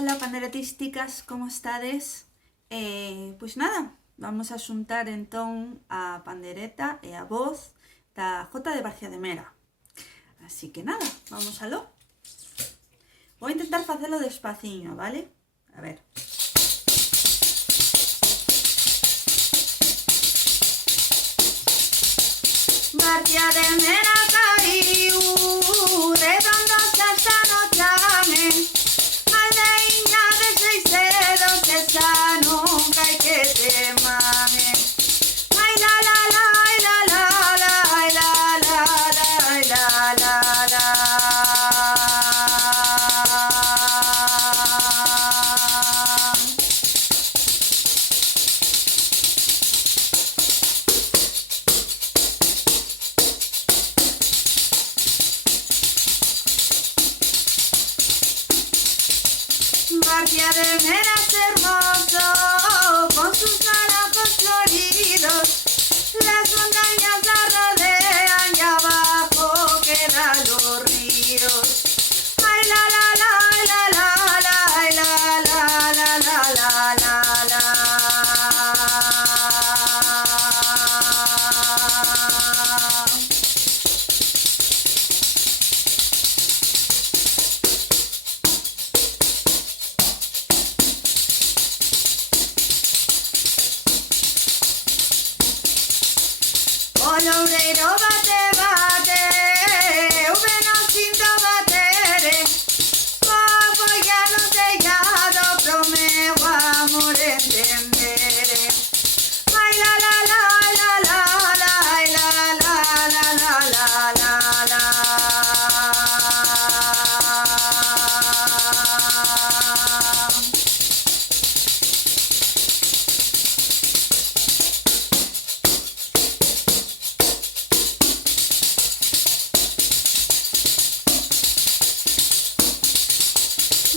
Hola panderetísticas, como estades? Pois nada, vamos a xuntar entón a pandereta e a voz da Jota de Barcia de Mera. Así que nada, vamos aló. Vou intentar facelo despaciño, vale? A ver. Barcia de Mera caiu, redondo xa no chame, aldeiña de Seiseros que xa nunca hai que te mame. Ai la la la, ai la la la, ai la la la, ai la la la. Barcia de Mera es hermoso, con sus naranjos floridos, las montañas la rodean y abajo quedan los ríos. Ay la la la, ay la la la, ay la la la la la la la. O loureiro bate, bate, o veno sinto batere, o folla no tellado pro meu amor entendere. Ai la la la, ai la la la, ai la la la la la la la.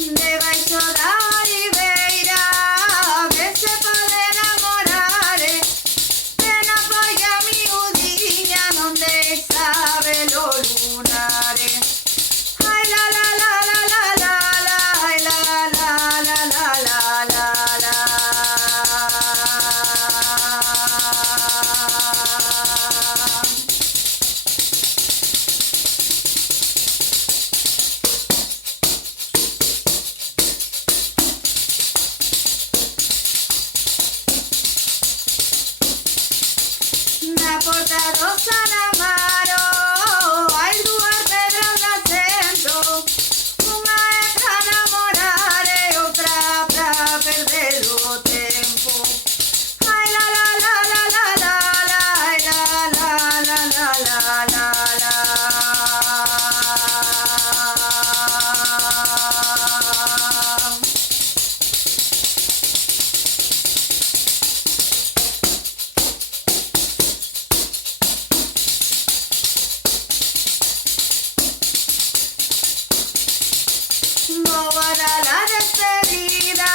Debaixo da oliveira que se pode enamorar, ven a folla miudiña non deixa velo lunar. Ai la la la la la la la, ai la la la la la la la. Na porta do San Amaro hai dúas pedras de acento, unha é pra namorar e outra pra perder o tempo. Ai la la la la la la la, ai la la la la la la la. Vou a dar la despedida,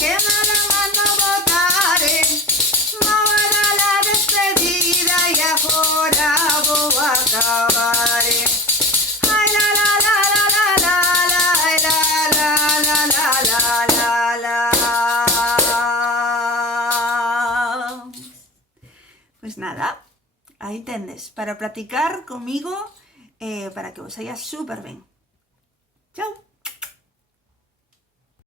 que me la mando botar. Vou a dar la despedida y agora vou acabar. Ai la la la la la la la, ai la la la la la la la. Pues nada, aí tendes, para practicar comigo, para que vos saia súper ben. Chao.